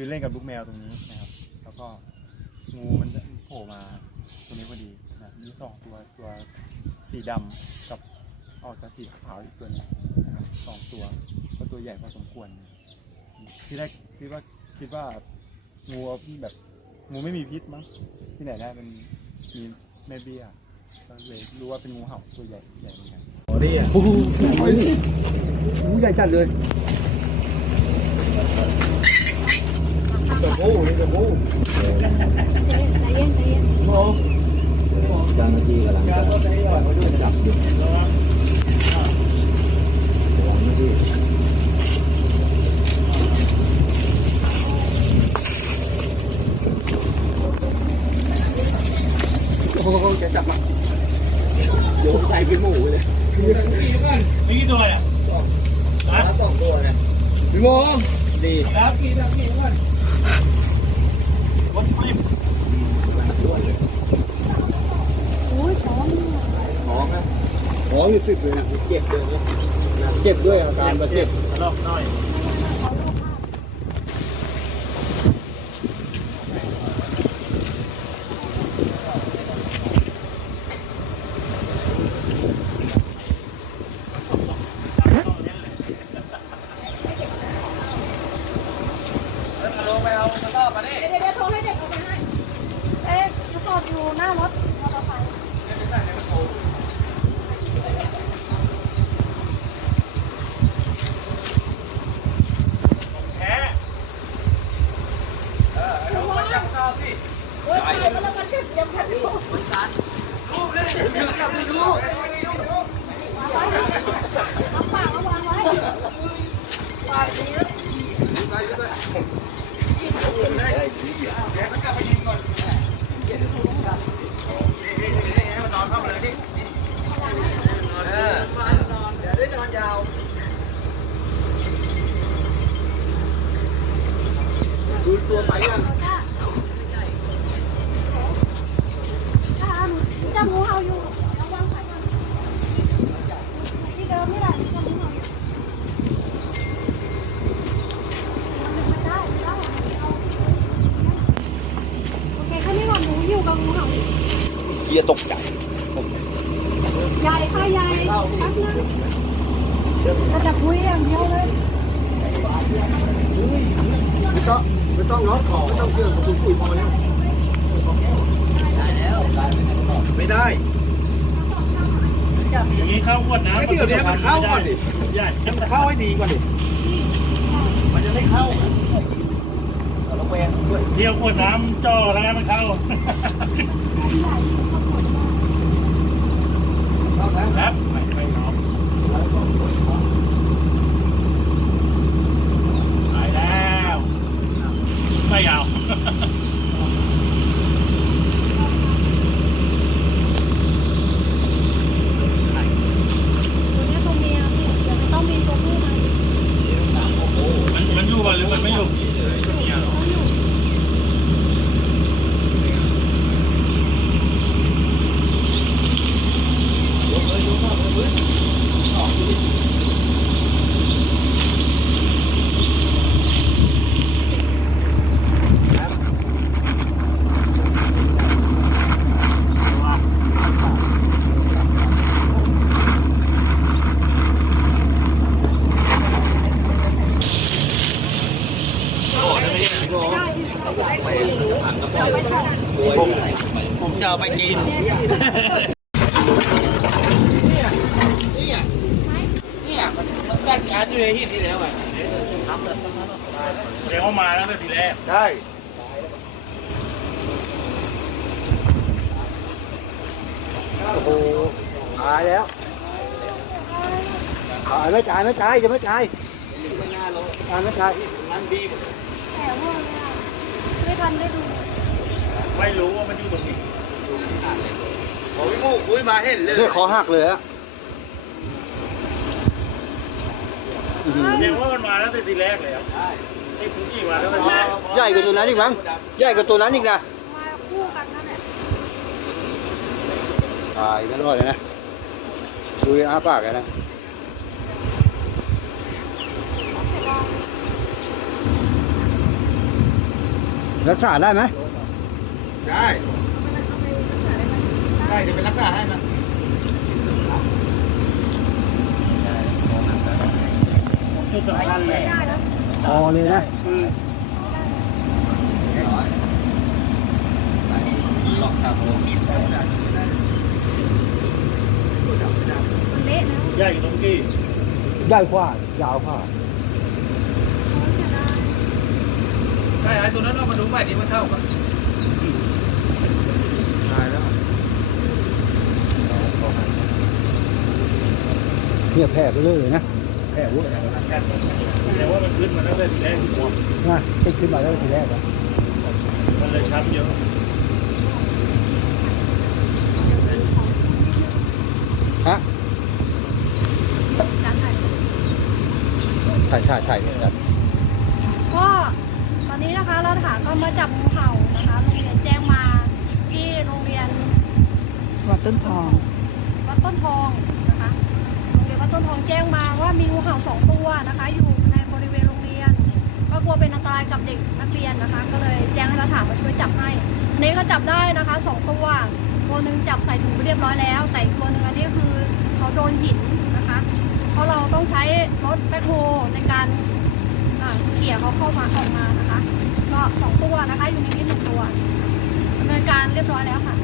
ยืนเล่นกับลูกแมวตรงนี้นะครับ แล้วก็งูมันโผล่มาตรงนี้พอดีนะมีสองตัวตัวสีดำกับออกจากสีขาวอีกตัวหนึงนะครับสองตัวก็ตัวใหญ่พอสมควรที่แรกคิดว่าคิดว่างูแบบงูไม่มีพิษมั้งที่ไหนได้มันมีแม่เบี้ยก็เลยรู้ว่าเป็นงูเห่าตัวใหญ่ใหญ่เหมือนกันโอ้โหใหญ่จัดเลย ตัวผู้นี่ตัวผู้ใจเย็นใจเย็นโอ้เจ้าหน้าที่กำลังจะการรถไหนอะมาดูจับอยู่ระวังนะพี่โอ้โหจะจับมาเดี๋ยวใส่เป็นหมูเลยมีกี่ตัวเนี่ยฮะสองตัวเนี่ยพี่โมดีครับกี่ครับกี่วันวันไม่อุ้ย ท้องท้องนะท้องอยู่สิบเลยเจ็บเลยเจ็บด้วยอาการบาดเจ็บรอบน้อย เดี๋ยวเดี๋ยวโทรให้เด็กเอาไปให้เอ๊ะกระสอบอยู่ หน้ารถมอเตอร์ไซค์แพ้เฮ้ยไปก็แล้วกันจ็เจ็บพันสั่นรู้เลยรู้รู้เอาปากมาวางไว้ ตัวไปยังอ่าหนูจำงูเห่าอยู่ระวังสายกันที่เดิมนี่แหละจำงูเห่าอยู่มันไม่ได้ไม่ได้โอเคแค่นี้ก่อนหนูอยู่กับงูเห่าเกียตกใจใหญ่ค่ะใหญ่แป๊บนึงจะจะคุยอย่างเดียวเลย ไม่ต้องไม่ต้องน็อตของไม่ต้องเครื่องประตูคุยพอแล้วไม่ได้อย่างนี้เข้าขวดน้ำไอ้เดี๋ยวเนี้มันเข้าก่อนดิใหญ่เข้าให้ดีก่อนดิ มันจะไม่เข้าระแวงด้วยเที่ยวขวดน้ำจ่อแล้วมันเข้าครับไม่ไม่เอาหายแล้ว ไม่เอา ตัวนี้ตัวเมียพี่เดี๋ยวไม่ต้องมีตัวผู้มา มันมันอยู่ก่อนหรือมันไม่อยู่ ผม จะเอาไปกินเดี๋ยวเขามาแล้วตั้งแต่ทีแรกได้โอ้โหตายแล้วตายไม่จ่ายไม่จ่ายจะไม่จ่ายตายไม่จ่ายแต่ว่าไม่ทันได้ดู ไม่รู้ว่ามันอยู่ตรงนี้ เนี่ยคอหักเลยอะเดี๋ยวว่ามันมาแล้วตั้งแต่ทีแรกเลยอะไอ้ผู้หญิงมาแล้วตั้งแต่ทีแรกใหญ่กว่าตัวนั้นอีกมั้งใหญ่กว่าตัวนั้นอีกนะมาคู่กันนั่นแหละตายไม่รอดเลยนะดูดิอ้าปากเลยนะเสร็จแล้วรักษาได้ไหมได้ ได้เดี๋ยวไปรักษาให้นะจุดสำคัญเลยคอเลยนะคือมันเละนะแยกอยู่ตรงที่ใหญ่กว่ายาวกว่าใช่ไอ้ตัวนั้นเรามาดูใหม่ดีมันเท่ากันตายแล้ว เนี่ยแผลไปเลยนะแผลเวอะแต่ว่ามันขึ้นมาตั้งแต่ทีแรกหัวนะติดขึ้นมาแล้วทีแรกอะมันเลยช้ำเยอะฮะถ่ายใช่ใช่ใช่ครับก็ตอนนี้นะคะเราถาก็มาจับงูเห่านะคะโรงเรียนแจ้งมาที่โรงเรียนวัดต้นทองวัดต้นทอง ต้นทองแจ้งมาว่ามีงูเห่าสองตัวนะคะ อยู่ในบริเวณโรงเรียน ก็กลัวเป็นอันตรายกับเด็กนักเรียนนะคะ ก็เลยแจ้งให้เราถามมาช่วยจับให้อันนี้ก็จับได้นะคะสองตัวตัวหนึ่งจับใส่ถุงไปเรียบร้อยแล้ว แต่อีกตัวหนึ่งอันนี้คือเขาโดนหินนะคะเพราะเราต้องใช้รถแบคโฮในการเขี่ยเขาเข้ามาออกมานะคะ ก็สองตัวนะคะอยู่ในนี้หนึ่งตัวดำเนินการเรียบร้อยแล้วค่ะ